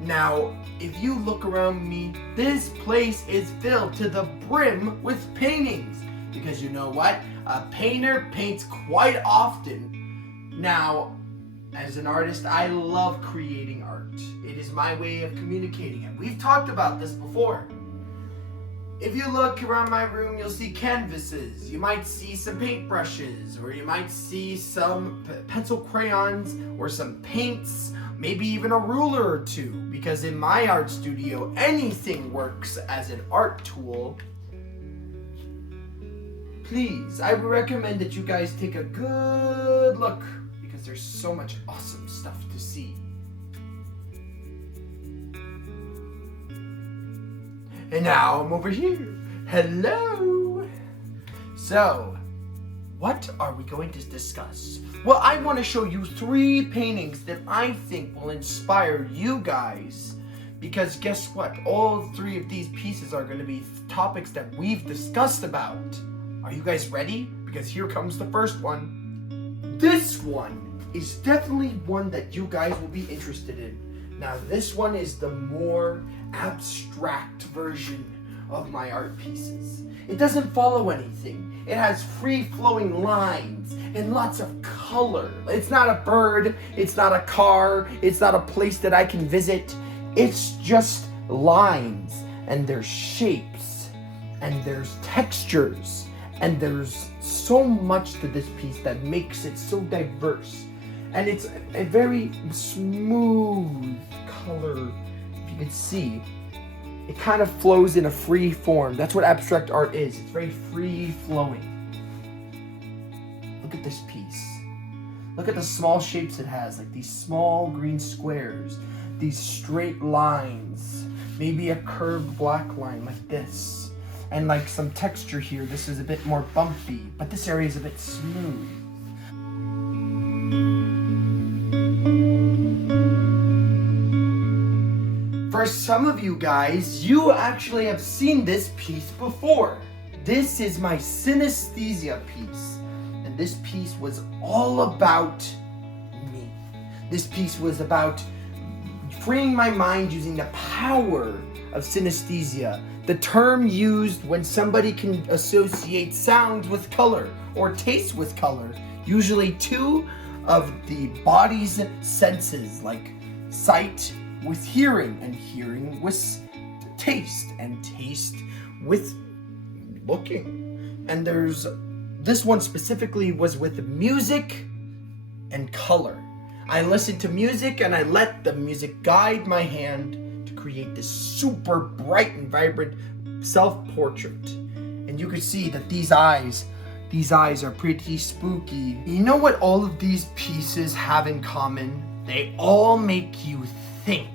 Now, if you look around me, this place is filled to the brim with paintings. Because you know what? A painter paints quite often. Now, as an artist, I love creating art. It is my way of communicating, and we've talked about this before. If you look around my room, you'll see canvases. You might see some paintbrushes, or you might see some pencil crayons, or some paints, maybe even a ruler or two. Because in my art studio, anything works as an art tool. Please, I would recommend that you guys take a good look, because there's so much awesome stuff to see. And now I'm over here. Hello! So, what are we going to discuss? Well, I want to show you 3 paintings that I think will inspire you guys. Because guess what? All 3 of these pieces are going to be topics that we've discussed about. Are you guys ready? Because here comes the first one. This one is definitely one that you guys will be interested in. Now, this one is the more abstract version of my art pieces. It doesn't follow anything. It has free-flowing lines and lots of color. It's not a bird, it's not a car, it's not a place that I can visit. It's just lines, and there's shapes, and there's textures, and there's so much to this piece that makes it so diverse. And it's a very smooth color. If you can see, it kind of flows in a free form. That's what abstract art is. It's very free flowing. Look at this piece. Look at the small shapes it has, like these small green squares, these straight lines, maybe a curved black line like this, and like some texture here. This is a bit more bumpy, but this area is a bit smooth. For some of you guys, you actually have seen this piece before. This is my synesthesia piece. And this piece was all about me. This piece was about freeing my mind using the power of synesthesia. The term used when somebody can associate sounds with color or taste with color. Usually 2 of the body's senses, like sight with hearing, and hearing with taste, and taste with looking. And there's this one specifically was with music and color. I listened to music and I let the music guide my hand to create this super bright and vibrant self-portrait. And you could see that these eyes are pretty spooky. You know what all of these pieces have in common? They all make you think.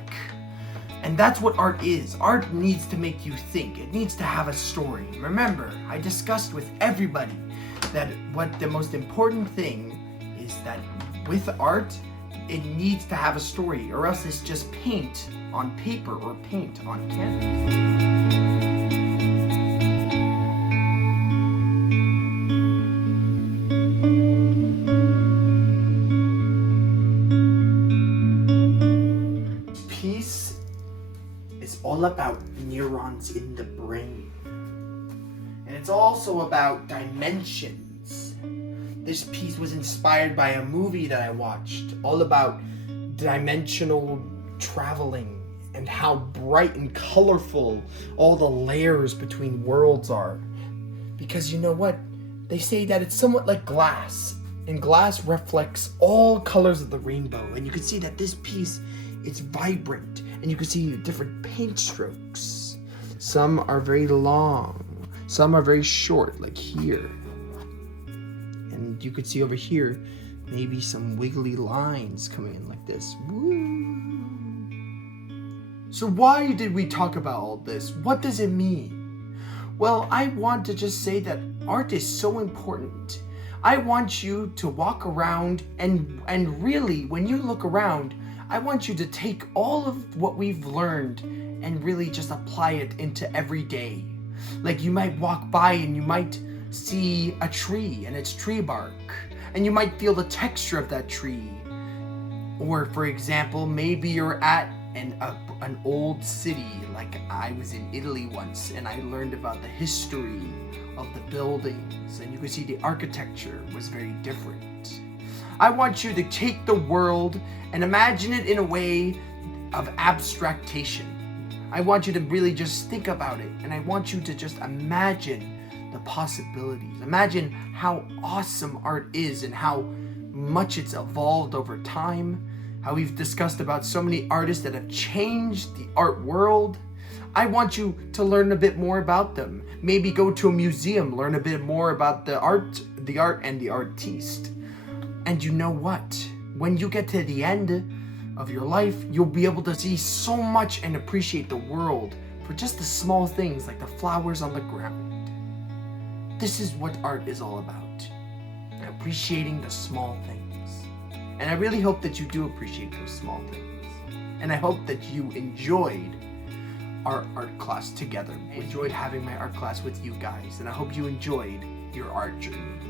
And that's what art is. Art needs to make you think. It needs to have a story. Remember, I discussed with everybody that what the most important thing is that with art, it needs to have a story, or else it's just paint on paper or paint on canvas. All about neurons in the brain, and it's also about dimensions. This piece was inspired by a movie that I watched, all about dimensional traveling and how bright and colorful all the layers between worlds are. Because you know what? They say that it's somewhat like glass, and glass reflects all colors of the rainbow. And you can see that this piece, it's vibrant, and you can see different paint strokes. Some are very long, some are very short, like here. And you could see over here, maybe some wiggly lines coming in like this. Woo. So why did we talk about all this? What does it mean? Well, I want to just say that art is so important. I want you to walk around and really, when you look around, I want you to take all of what we've learned and really just apply it into every day. Like you might walk by and you might see a tree and its tree bark, and you might feel the texture of that tree. Or for example, maybe you're at an old city, like I was in Italy once, and I learned about the history of the buildings, and you can see the architecture was very different. I want you to take the world and imagine it in a way of abstractation. I want you to really just think about it, and I want you to just imagine the possibilities. Imagine how awesome art is and how much it's evolved over time, how we've discussed about so many artists that have changed the art world. I want you to learn a bit more about them. Maybe go to a museum, learn a bit more about the art and the artiste. And you know what? When you get to the end of your life, you'll be able to see so much and appreciate the world for just the small things like the flowers on the ground. This is what art is all about. Appreciating the small things. And I really hope that you do appreciate those small things. And I hope that you enjoyed our art class together. I enjoyed having my art class with you guys, and I hope you enjoyed your art journey.